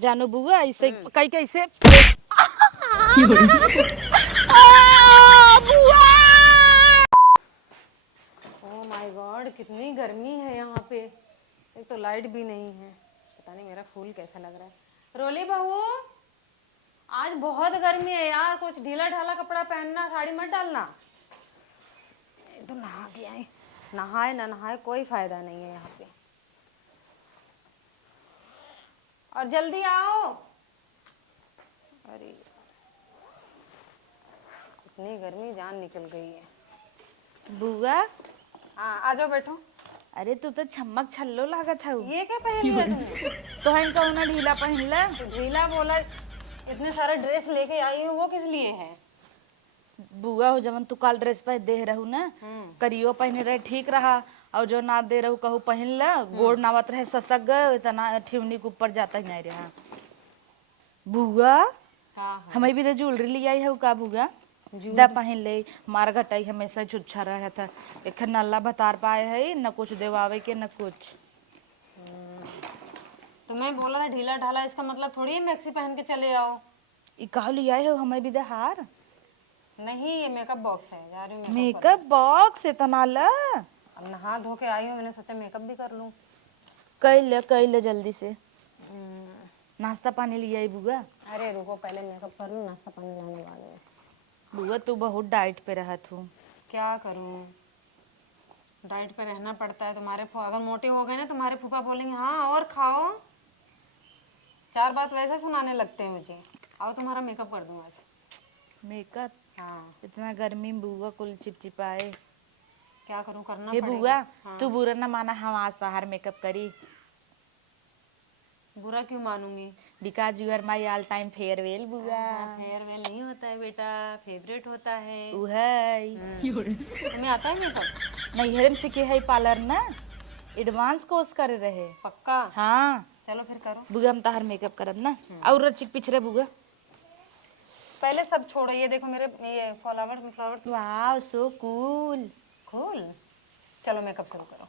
जानो बुआ ऐसे कई कैसे ओह माय गॉड, कितनी गर्मी है यहाँ पे। एक तो लाइट भी नहीं है। पता नहीं मेरा फूल कैसा लग रहा है। रोली बहू, आज बहुत गर्मी है यार, कुछ ढीला ढाला कपड़ा पहनना, साड़ी मत डालना। ये तो नहा के आए, नहाए ना नहाए कोई फायदा नहीं है यहाँ पे। और जल्दी आओ। अरे इतनी गर्मी, जान निकल गई है। बुआ। हाँ आ जाओ, बैठो। अरे तू तो छम्मक छल्लो लागत है। ये क्या पहन लिया तुमने? तो हम कहो ना ढीला पहनला। तो ढीला बोला, इतने सारे ड्रेस लेके आई हूँ, वो किस लिए है? बुआ हो जवन तू काल ड्रेस पहन दे रहू ना, करियो पहने रहे ठीक रहा। और जो ना दे रहू कहू पहन ला, गोड़ नावत रहे ससक गए, इतना ठिवनी के ऊपर जाता ही नहीं रहा। बुआ हाँ हमें भी तो ज्वेलरी ले आई है का बुआ? दा पहन ले, मार घटाई हमेशा छुच्छा रहा था। एक नल्ला बता पाए है न कुछ देवावे के न कुछ। तुम्हें बोला ना ढीला ढाला, इसका मतलब थोड़ी है मैक्सी पहन के चले आओ। ई कहू ले आए हो हमें भी हार? नहीं, ये मेकअप बॉक्स है, जा रही हूँ मेकअप बॉक्स इतना ला? अब नहा धो के आई हूँ, मैंने सोचा मेकअप भी कर लूँ। कई ले जल्दी से। नाश्ता पानी ले आई बुआ? अरे रुको, पहले मेकअप कर लूँ, नाश्ता पानी लाने वाले हैं। बुआ तू बहुत डाइट पे रहा तू। क्या करूँ, डाइट पे रहना पड़ता है। तुम्हारे अगर मोटे हो गए ना, तुम्हारे फूफा बोलेंगे हाँ और खाओ, चार बात वैसे सुनाने लगते हैं मुझे। आओ तुम्हारा मेकअप कर दूँ आज। मेकअप? हाँ, इतना गर्मी में बुआ कुल चिपचिपाए। क्या करूँ, करना हे पड़ेगा। बुआ हाँ। तू बुरा ना माना, हम आज सहार मेकअप करी। बुरा क्यों मानूंगी? Because you are my all time farewell बुआ। फेयरवेल नहीं होता है बेटा, फेवरेट होता है। तुम्हें तुम्हें आता है मेकअप? नहीं हेरम सीखे है पार्लर ना, एडवांस कोर्स करे रहे। पक्का? हाँ चलो फिर करो। बुआ हम ताहर मेकअप करब ना। और रचिक पिछरे बुआ। पहले सब छोड़ो, ये देखो मेरे ये flowers. Wow so cool. Cool. चलो मेकअप शुरू करो।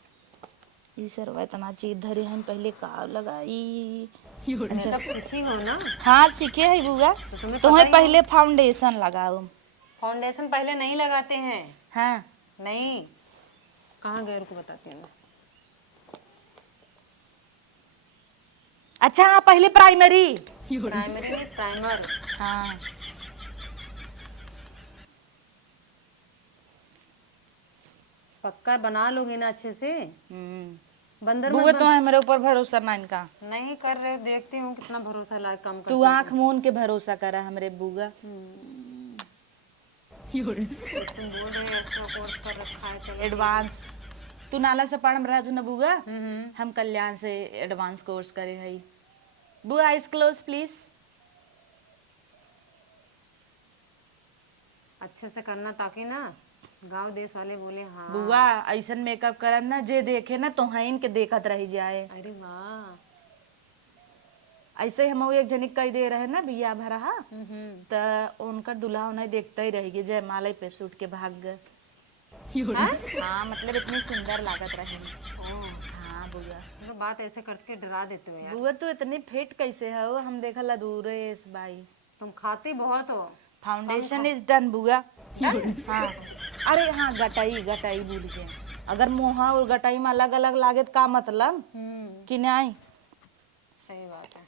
ई सरवा इतना चीज धरे हैं, पहले का लगाई। मेकअप सीखी हो ना? हाँ सीखे है बुआ। तुम्हें पहले फाउंडेशन लगाओ। फाउंडेशन पहले नहीं लगाते हैं। हाँ नहीं, कहाँ गए रुको बताती हूँ मैं। अच्छा हाँ पहले प्राइमरी। प्राइमरी नहीं, प्राइमर। हाँ पक्का बना लोगे ना अच्छे से? बंदर बुआ तो है मेरे ऊपर भरोसा ना इनका। नहीं कर रहे, देखती हूँ कितना भरोसा लायक काम तू आंख मून के भरोसा करा हमरे बुआ। तुम बोल रहे हो एक्स्ट्रा कोर्स कर रखा है, चलो। एडवांस तू नाला से पढ़ रहा ना बुआ। हम कल्याण से एडवांस कोर्स करे है। बुआ आइज क्लोज प्लीज। अच्छे से करना ताकि ना गांव देश वाले बोले हाँ। बुआ ऐसा मेकअप करब ना, जे देखे ना तो हैं इनके देखत रह जाए। अरे वाह। ऐसे हम एक जनिक कह दे रहे ना बिया भरा, तो उनका दूल्हा उन्हें देखते ही रहेगी, जयमाला पे सूट के भाग गए। हाँ मतलब इतनी सुंदर लागत रही। हाँ बुआ तो बात ऐसे करके डरा देते हो यार। बुआ तू इतनी फिट कैसे हो, हम देखला दूर इस बाई। तुम खाती बहुत हो। फाउंडेशन इज डन बुआ। हाँ अरे हाँ गटाई भूल गए। अगर मोहा और गटाई में अलग अलग लागे तो का मतलब कि नहीं? सही बात है।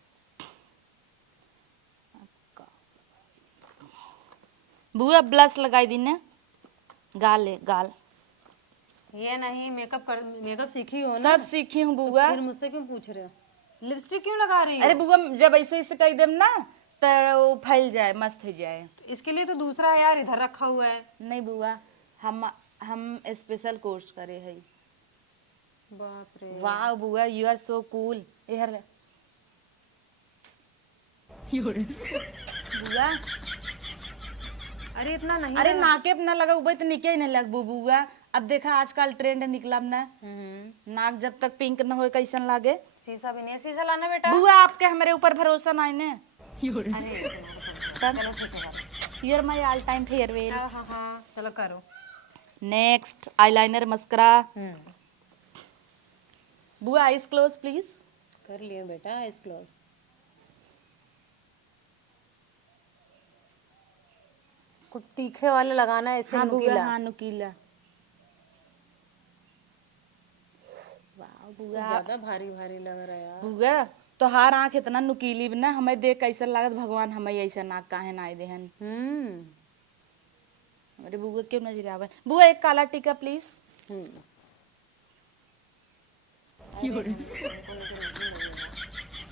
बुआ ब्लश लगाई दी ना, गाल। ये नहीं, मेकअप सीखी हो ना? सब सीखी हूँ बुआ। फिर मुझसे क्यों पूछ रहे हो? लिपस्टिक क्यों लगा रही हो? अरे बुआ जब ऐसे कह देम ना तो वो फैल जाए, मस्त हो जाए। इसके लिए तो दूसरा है यार, इधर रखा हुआ है। नहीं बुआ हम स्पेशल कोर्स करे है। बाप रे। वाह बुआ यू आर सो कूल। बुआ अरे इतना नहीं। अरे नाके ना लगा उबे तो निके ही नहीं लग बुआ। अब देखा आजकल ट्रेंड निकला ना, नाक जब तक पिंक न हो कैसन लागे। शीशा भी नहीं, शीशा लाना बेटा। बुआ आपके हमारे ऊपर भरोसा नहीं ने। चलो ठीक है। You are my all time farewell. हाँ चलो करो। Next eyeliner mascara. बुआ आईज क्लोज प्लीज। कर लियो बेटा आइज क्लोज। कुछ तीखे वाले लगाना है, ऐसे हाँ बुआ, नुकीला। हाँ नुकीला। वाह बुआ, ज्यादा भारी भारी लग रहा है यार। बुआ तोहार आँख इतना नुकीली ना, हमें देख कैसा लागत भगवान हमें ऐसा नाक काहे ना आए देहन। अरे बुआ क्यों नजर आवे। बुआ एक काला टीका प्लीज।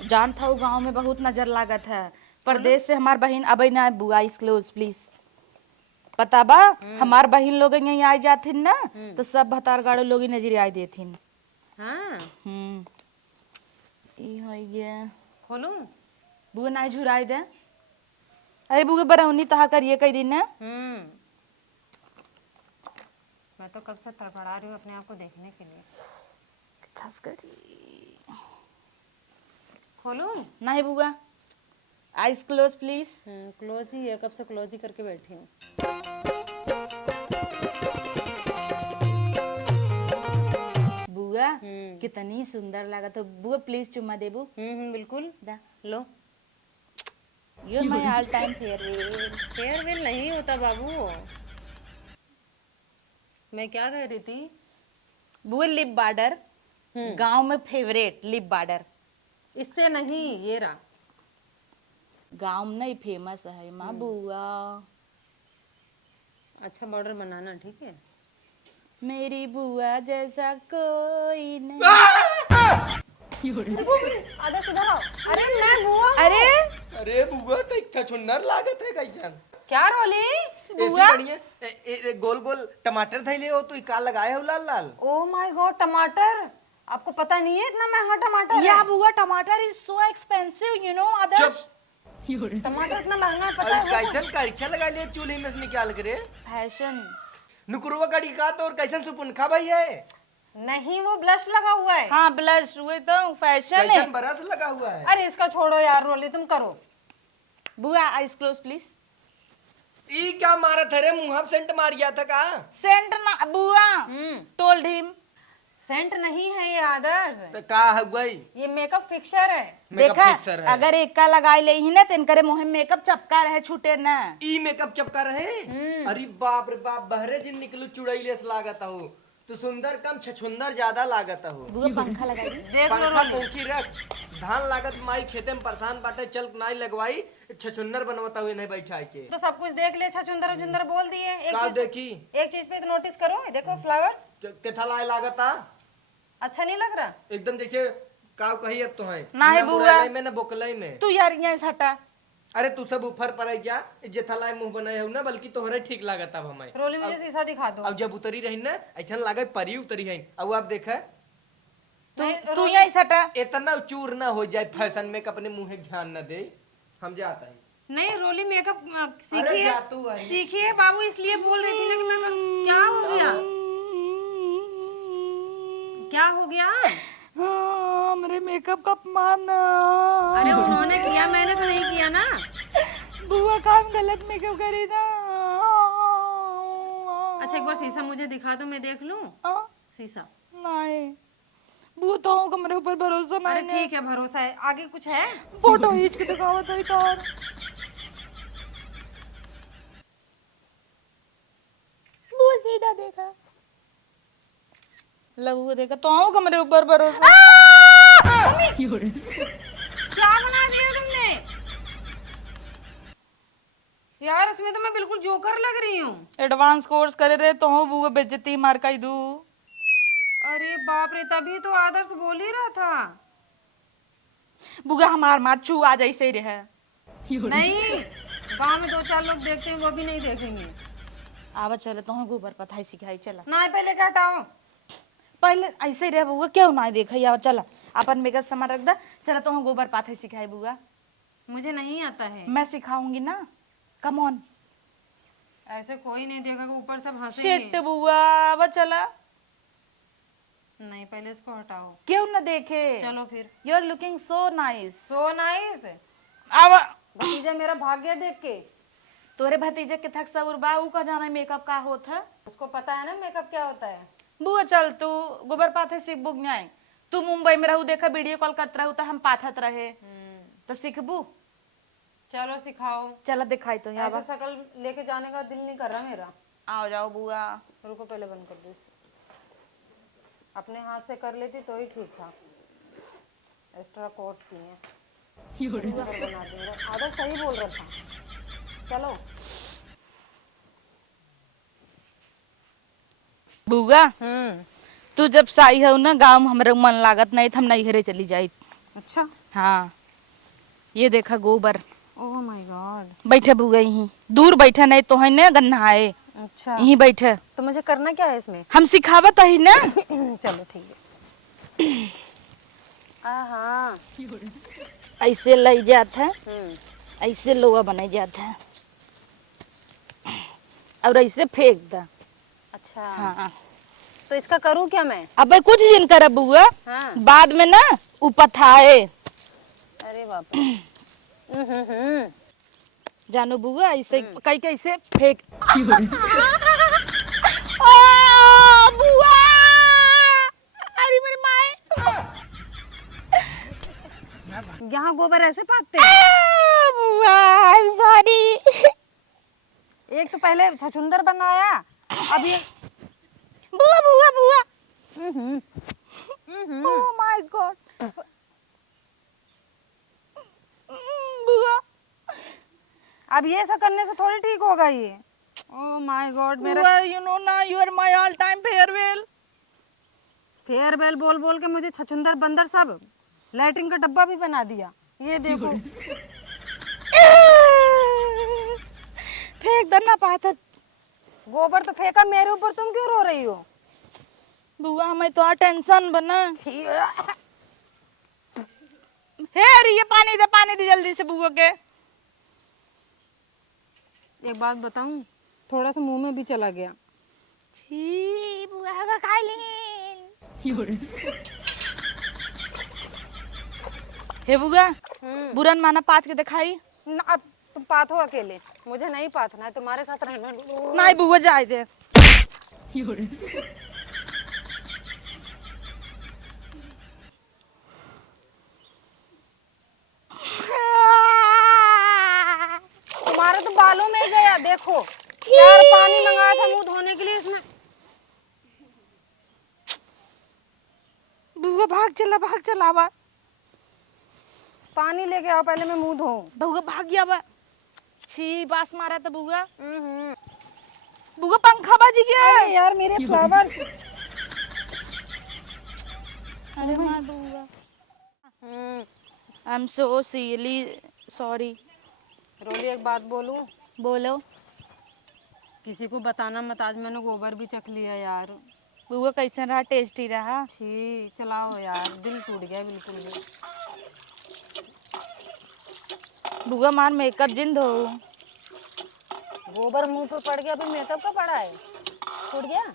जान था गांव में बहुत नजर लागत है, परदेश से हमार बहन अब ना बुआ इस क्लोज प्लीज। पता बा हमार बहन लोग यहीं आ जाथिन ना तो सब भतार गाड़ो लोग नजर आए देथिन। हाँ ई हो गया। खोलूं? बुआ ना झुराई दे। अरे बुआ बरौनी तहा करिए कई दिन ना। मैं तो कब से तड़पड़ा रही हूँ अपने आप को देखने के लिए। खास करी खोलूं? नहीं बुआ, आइस क्लोज प्लीज। क्लोज ही है, कब से क्लोज ही करके बैठी हूँ। बुआ कितनी सुंदर लागत है। बुआ प्लीज चुम्मा देबू। बिल्कुल। दा लो। You my all time favourite. Farewell नहीं होता बाबू। मैं क्या कह रही थी? बुआ लिप बॉर्डर गांव में फेवरेट लिप बॉर्डर। इससे नहीं, ये रहा। गांव में नहीं फेमस है माँ बुआ। अच्छा बॉर्डर बनाना, ठीक है। मेरी बुआ जैसा कोई नहीं। आदर्श इधर आओ। अरे मैं बुआ। अरे बुआ तो इच्छा छुन्नर लागत है कैसन। क्या रोली? ऐसी बढ़िया गोल गोल टमाटर थैले हो तो का लगाए हो लाल लाल। ओ माय गॉड, टमाटर! आपको पता नहीं है इतना महंगा टमाटर या है? बुआ टमाटर is so expensive you know Adarsh. टमाटर इतना महंगा है, पता है? कैसन करिछा लगा लिया चूल्हे में से निकाल करे। फैशन नुकुरवा गाड़ी का तो और कैसन सुपुनखा भाई है। नहीं, वो ब्लश लगा हुआ है। हाँ ब्लश हुए तो फैशन है। कैसन बरस लगा हुआ है। अरे इसका छोड़ो यार रोली, तुम करो। बुआ आइस क्लोज प्लीज। ई क्या मारा था रे, मुंह सेंट मार गया था का। सेंट ना बुआ टोल्ड हिम। सेंट नहीं है ये आदर्श, तो का है गई। ये मेकअप फिक्सर है। देखा फिक्सर है। अगर एक का लगाई ले ही ना तेन करे मुंह में मेकअप चपका रहे छूटे ना। ई मेकअप चपका रहे। अरे बाप रे बाप, बहरे जिन निकलू चुड़ैले से लागत हो तो सुंदर कम छछुंदर ज्यादा लागत हो। बुआ पंखा लगाई। देख लो पंखा रोली। पहुंची रख। धान लागत माई खेते में परेशान बाटे, चल नाई लगवाई छछुन्नर बनवाता हुए नहीं बैठा के। तो सब कुछ देख ले, छछुंदर उछुंदर बोल दिए। का देखी एक चीज पे तो नोटिस करो, देखो फ्लावर्स। केथा लाए लागता अच्छा नहीं लग रहा? एकदम जैसे का कही अब तो है ना है बुआ। में ना बोकलई में। तू यार यहाँ से हटा। अरे तू सब ऊपर पर जा, जेथा लाए मुंह बनाए हो ना, बल्कि तोहरे ठीक लागत अब हमें। रोली मुझे शीशा दिखा दो। अब जब उतरी रही ना ऐसा लागे परी उतरी है। अब आप देखे तू यहाँ से हटा। इतना चूर ना हो जाए फैशन में अपने मुंह ध्यान न दे। हम जाता है। नहीं रोली मेकअप सीखी अरे है, जा तू आई। सीखी है बाबू, इसलिए बोल रही थी ना कि मैं क्या हो गया? क्या हो गया? हाँ, मेरे मेकअप का अपमान। अरे उन्होंने किया, मैंने तो नहीं किया ना। बुआ काम गलत मेकअप करी ना। अच्छा एक बार शीशा मुझे दिखा दो, मैं देख लूं शीशा। नहीं बुआ तो मेरे ऊपर भरोसा अरे नहीं है। ठीक है, भरोसा है। आगे कुछ है? फोटो खींच के दिखावत है तो बुआ सीधा देखा लगू देखा तो मेरे ऊपर भरोसा। क्या बना दिया तुमने यार? इसमें तो मैं बिल्कुल जोकर लग रही हूँ। एडवांस कोर्स करे रहे तो बुआ बेइज्जती मार का दू। अरे बाप रे, तभी तो आदर्श बोल ही रहा था। बुआ हमार माँ छू आ जैसे ही रहे। नहीं, गांव में दो चार लोग देखते हैं, वो भी नहीं देखेंगे। आवा चले तो गोबर पथाई सिखाई चला। ना पहले क्या हटाओ। पहले ऐसे ही रहे बुआ, क्यों ना देखा या चला अपन मेकअप सामान रख दा। चला तो गोबर पाथाई सिखाई बुआ। मुझे नहीं आता है। मैं सिखाऊंगी ना, कम ऑन। ऐसे कोई नहीं देखेगा, ऊपर सब शिट हंसेंगे। बुआ आवा चला। नहीं पहले इसको हटाओ। क्यों ना देखे। चलो फिर। You are looking so nice. So nice. आवा। भतीजा मेरा भाग गया देख के। तोरे भतीजे के थक सबुर बा ऊ का जाना मेकअप का होत है। उसको पता है ना मेकअप क्या होता है। बुआ चल तू गोबर पाथे सीख बुक जाए। तू मुंबई में रहू देखा वीडियो कॉल करत रहू तो हम पाथत रहे तो सीखबू। चलो सिखाओ। चला दिखाई तो यहाँ ऐसे शकल लेके जाने का दिल नहीं कर रहा मेरा। आओ जाओ बुआ। रुको पहले बंद कर दो। अपने हाथ से कर लेती तो ही ठीक था। एक्स्ट्रा कोर्स किए बना दूंगा। आदर सही बोल रहा था। चलो बुआ तू जब साई है ना गाँव में हमारे मन लागत नहीं था, हम नहीं घरे चली जाई। अच्छा। हाँ ये देखा गोबर। ओह माय गॉड। बैठे बुआ यहीं, दूर बैठे नहीं तो है ना गन्ना है, अच्छा यहीं बैठे। तो मुझे करना क्या है इसमें? हम सिखावत है ना। चलो ठीक है। हाँ ऐसे ले जात है, ऐसे लोहा बनाई जात है और ऐसे फेंक दा। अच्छा हाँ तो इसका करूँ क्या मैं? अब कुछ दिन कर बुआ, हाँ। बाद में ना उपथाए। अरे बाप रे। जानो बुआ ऐसे कई कैसे फेंक। बुआ अरे मेरी माए। यहाँ गोबर ऐसे पाते हैं? बुआ आई एम सॉरी। एक तो पहले छछुंदर बनाया, अब ये बुआ बुआ बुआ। ओह माय गॉड। बुआ अब ये सब करने से थोड़ी ठीक होगा ये। Oh my God. मेरा बुआ यू नो ना you are my all time farewell. Farewell बोल बोल के मुझे छछुंदर बंदर सब लैट्रिन का डब्बा भी बना दिया। ये देखो। फेंक देना पाथर। गोबर तो फेंका मेरे ऊपर, तुम क्यों रो रही हो? बुआ हमें तो टेंशन बना। छी। हे ये पानी दे जल्दी से बुआ के। एक बात बताऊं, थोड़ा सा मुंह में भी चला गया। छी बुआ का खा लेंगे। हे बुआ बुरन माना पात के दिखाई। ना, अब तुम पाथो अकेले, मुझे नहीं पाथना है, तुम्हारे साथ रहना। नहीं बुआ जाए दे। तुम्हारे तो बालों में गया। देखो यार, पानी मंगाया था मुंह धोने के लिए, इसमें बुआ भाग चला आवा। पानी लेके आओ, पहले मैं मुंह धोऊं। बुआ भाग गया बा। छी बास मारा था बुआ। बुआ पंखा बाजी गया। अरे यार मेरे फ्लावर। अरे मार बुआ। I am so seriously sorry. Roli एक बात बोलूं? बोलो। किसी को बताना मत, आज मैंने गोबर भी चख लिया यार। बुआ कैसे रहा? टेस्टी रहा? छी चलाओ यार, दिल टूट गया बिल्कुल भी। बुआ मार मेकअप जिंद हो। गोबर मुंह पे पड़ गया, अभी मेकअप का पड़ा है, छूट गया।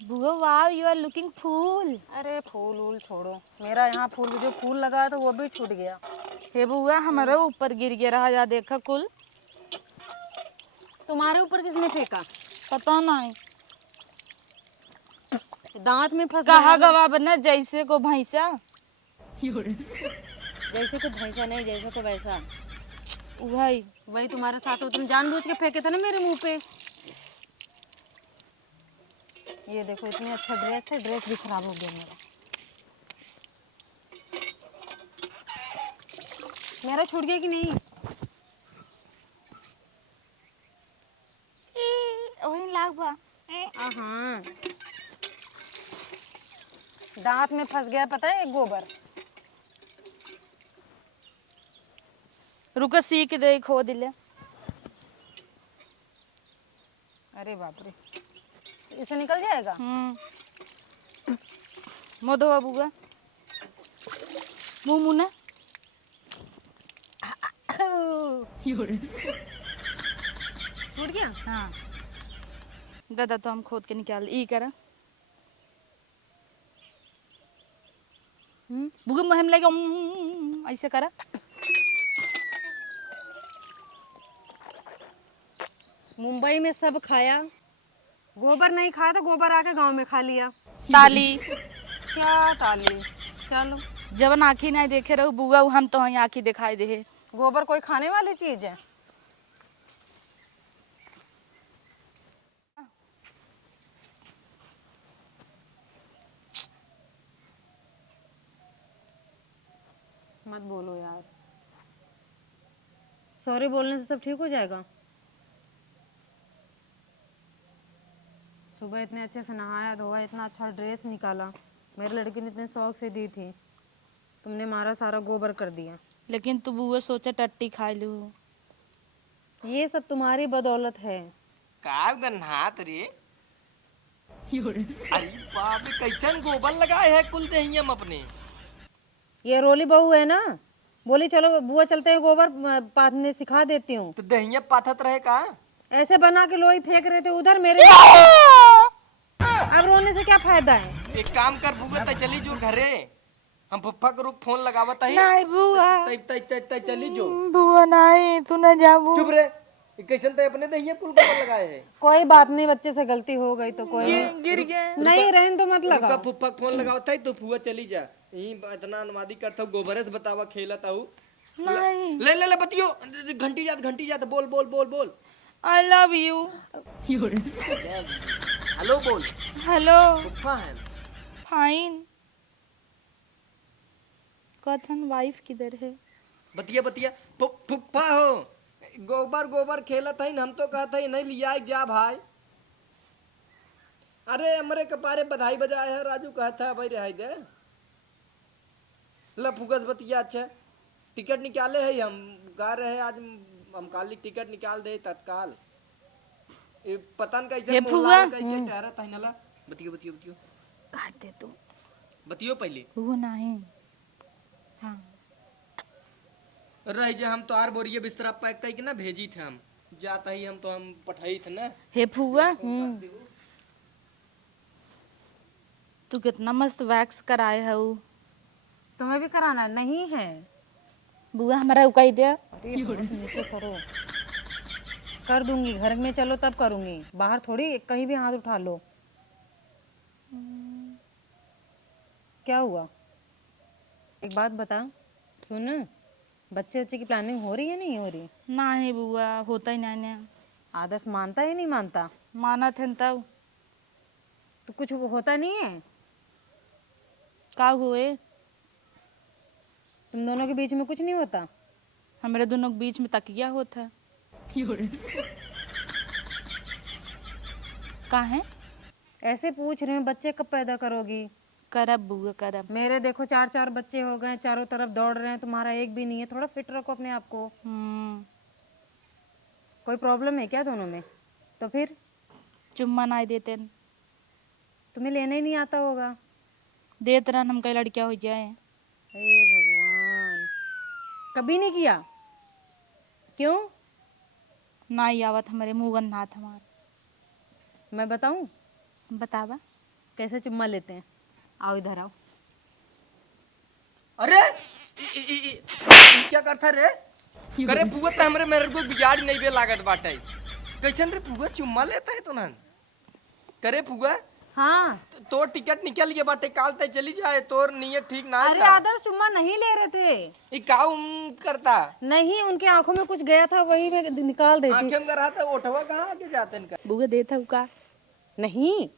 बुआ वाओ यू आर लुकिंग फूल। अरे फूल वूल छोड़ो, मेरा यहाँ फूल जो फूल लगा था वो भी छूट गया। हे बुआ हमारे ऊपर गिर गया रहा, या देखा कुल। तुम्हारे ऊपर किसने फेंका? पता नहीं दांत में फंस कहा गया। गवा बना जैसे को भैंसा। जैसे को भैंसा नहीं, जैसे को वैसा। वही वही तुम्हारे साथ हो, तुम जानबूझ के फेंके थे ना मेरे मुंह पे। ये देखो, इतनी अच्छा ड्रेस है, ड्रेस भी खराब हो गया मेरा। मेरा छूट गया कि नहीं? वही लाग बा। हाँ, दांत में फंस गया, पता है, गोबर। रुको सीख दे खो दिले। अरे बाप रे, इसे निकल जाएगा। मुँह धो बुआ, मुँह मुँह ना। छूट गया। हाँ दादा तो हम खोद के निकाल ई करा। बुआ मुँह में लगे ऐसे करा। मुंबई में सब खाया, गोबर नहीं खाया तो गोबर आके गांव में खा लिया। ताली क्या ताली। चलो जब आँखी नहीं देखे रहो बुआ, हम तो यहाँ आँखी दिखाई दे। गोबर कोई खाने वाली चीज है? मत बोलो यार, सॉरी बोलने से सब ठीक हो जाएगा? सुबह इतने अच्छे से नहाया धोया, इतना अच्छा ड्रेस निकाला, मेरी लड़की ने इतने शौक से दी थी, तुमने मारा सारा गोबर कर दिया। लेकिन तू बुआ सोचा टट्टी खा लू। ये सब तुम्हारी बदौलत है। का गन्हात रे। अरे बाप रे, कैसन गोबर लगाए है कुल देहियम अपने। ये रोली बहू है ना, बोली चलो बुआ चलते हैं गोबर पाथने सिखा देती हूँ। तो देहिया पाथत रहे का। ऐसे बना के लोई फेंक रहे थे उधर मेरे। अब रोने से क्या फायदा है? एक काम कर बुआ, तय चली जो घरे, हम फुफ्फा के रुक फोन लगावत है। नहीं बुआ, तय तय तय तय चली जो। बुआ नहीं, तू न जाबू। चुप रे, ये कैसन तय अपने देहिया कुल गोबर लगाए है। कोई बात नहीं, बच्चे से गलती हो गई तो कोई गिर गए। नहीं, रहने तो मत लगा। रुका, फुफ्फा के फोन लगावत है तो फुआ चली जा। यही इतना अनुवादी करता हूँ, गोबरे से बतावा खेलता हूँ। नहीं, ले ले ले बतियो, घंटी जात बोल बोल बोल बोल। I love you. हेलो बोल। हेलो, फुफ्फा है। फाइन। कथन वाइफ किधर है? बतिया बतिया, फुफ्फा हो, गोबर गोबर खेलत है, हम तो कहते है नहीं लिया जा भाई। अरे हमरे कपारे बधाई बजाए है, राजू कहता है भाई रहाई दे। ला फुगस बतिया। अच्छा टिकट निकाले है, हम गा रहे आज, हम काली टिकट निकाल दे तत्काल। ये पता न कैसे ये मोहल्ला फुआ? में कैसे ठहरत है नला। बतियो बतियो बतियो काट दे तू। बतियो पहले। वो नहीं। हाँ, रह जा, हम तो आर बोरिए बिस्तरा पैक करके ना भेजी थे, हम जाता ही हम तो हम पठाई थे ना। हे फुआ, तू कितना मस्त वैक्स कराए है। तुम्हें भी कराना नहीं है? बुआ हमारा उकाई दे। नीचे करो, कर दूंगी, घर में चलो तब करूंगी, बाहर थोड़ी कहीं भी हाथ उठा लो। क्या हुआ? एक बात बता, सुन, बच्चे की प्लानिंग हो रही है नहीं हो रही? नहीं बुआ, होता ही नहीं ना। आदर्श मानता ही नहीं मानता? माना थे तब तो कुछ होता नहीं है? का हुए? तुम दोनों के बीच में कुछ नहीं होता? हमारे दोनों के बीच में तकिया होता। का है? ऐसे पूछ रहे हो, बच्चे कब पैदा करोगी? करब बुआ करब। मेरे देखो 4 बच्चे हो गए, चारों तरफ दौड़ रहे हैं, तुम्हारा एक भी नहीं है। थोड़ा फिट रखो अपने आप को। कोई प्रॉब्लम है क्या दोनों में? तो फिर चुम्मा नहीं देते। तुम्हें लेने ही नहीं आता होगा। देते रहन, हम कई लड़कियां हो जाए। हे भगवान, कभी नहीं किया? क्यों? नहीं आवत, हमारे मुंह गन्नाथ हमार। मैं बताऊं बतावा। कैसे चुम्मा लेते हैं? आओ इधर आओ। अरे क्या करता रे? करे पुआ तो हमरे मेरे को बिगाड़ नहीं बे लागत बाटे। कैसन रे पुआ चुम्मा लेता है तो नन? करे पुआ हाँ, तो टिकट निकल गया बाटे, काल तय चली जाए, तोर नियत ठीक ना अरे था। आदर्श चुम्मा नहीं ले रहे थे। ये काऊ करता नहीं, उनके आंखों में कुछ गया था, वही मैं निकाल रही थी। आंखें में रहा था, ओठवा कहाँ आके जाते इनका। बुआ देता हूँ का? नहीं,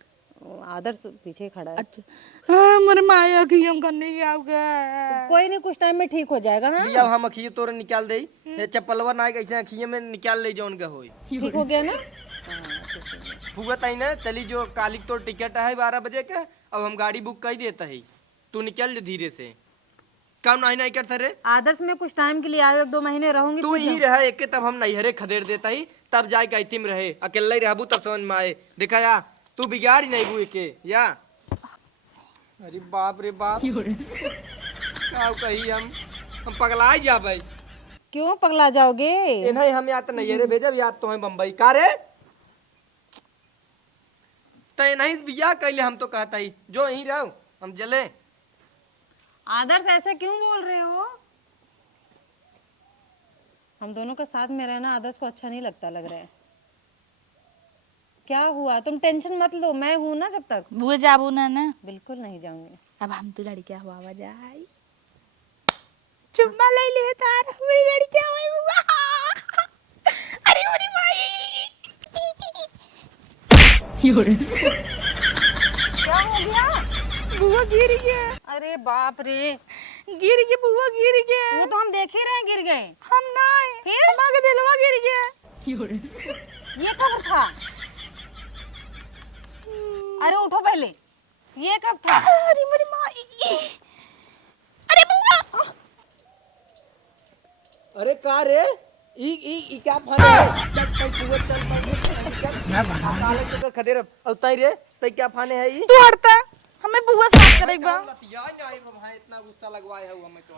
आदर्श पीछे खड़ा है। अच्छा, हाँ मेरे माया की हम करने की आओगे। कोई नहीं, कुछ टाइम में ठीक हो जाएगा। हाँ, लिया हम अखिए तोरे निकाल दे, ये चप्पलवा ना कैसे अखिए में निकाल ले जौन का होई। ठीक हो गया ना? फुआ तई ना चली जो, काली तो टिकट है 12 बजे का, अब हम गाड़ी बुक कर देता है, तू निकल धीरे से। काम नहीं नहीं करता रे। आदर्श में कुछ टाइम के लिए आयो, 1-2 महीने रहूंगी। तू ही रहा एक के, तब हम नैहरे खदेड़ देता ही, तब जाए कहती में रहे, अकेला ही रहबू तब समझ में आए। देखा या तू बिगाड़ ही नहीं बुए के या। अरे बाप रे बाप, क्या कही हम पगला जा भाई। क्यों पगला जाओगे? ए नहीं, हम या तो नैहरे भेजब या तो है बम्बई का रे। तय नहीं बिया कैले, हम तो कहता ही जो यहीं रहो हम चले। आदर्श ऐसे क्यों बोल रहे हो? हम दोनों का साथ में रहना आदर्श को अच्छा नहीं लगता लग रहा है। क्या हुआ? तुम टेंशन मत लो, मैं हूं ना जब तक। बुआ जाबू ना? बिल्कुल नहीं जाऊंगी। अब हम तो लड़कियां हुआ जाए, चुम्मा ले ले तार, हमारी लड़कियां क्या हो गया? बुआ गिर गया। अरे बाप रे, गिर गई बुआ, गिर गया। वो तो हम देख ही रहे हैं गिर गए। हम नहीं, फिर? हमारे दिलवा गिर गया। ये कब था? अरे उठो पहले, ये कब था? अरे मेरी माँ, अरे बुआ। अरे का रे ई क्या फाने चल चल बुआ चल काले के खदेर उताई रे तई क्या फाने है ई तू हटता, हमें बुआ से बात करेगा। इतना गुस्सा लगवाए है हमें तो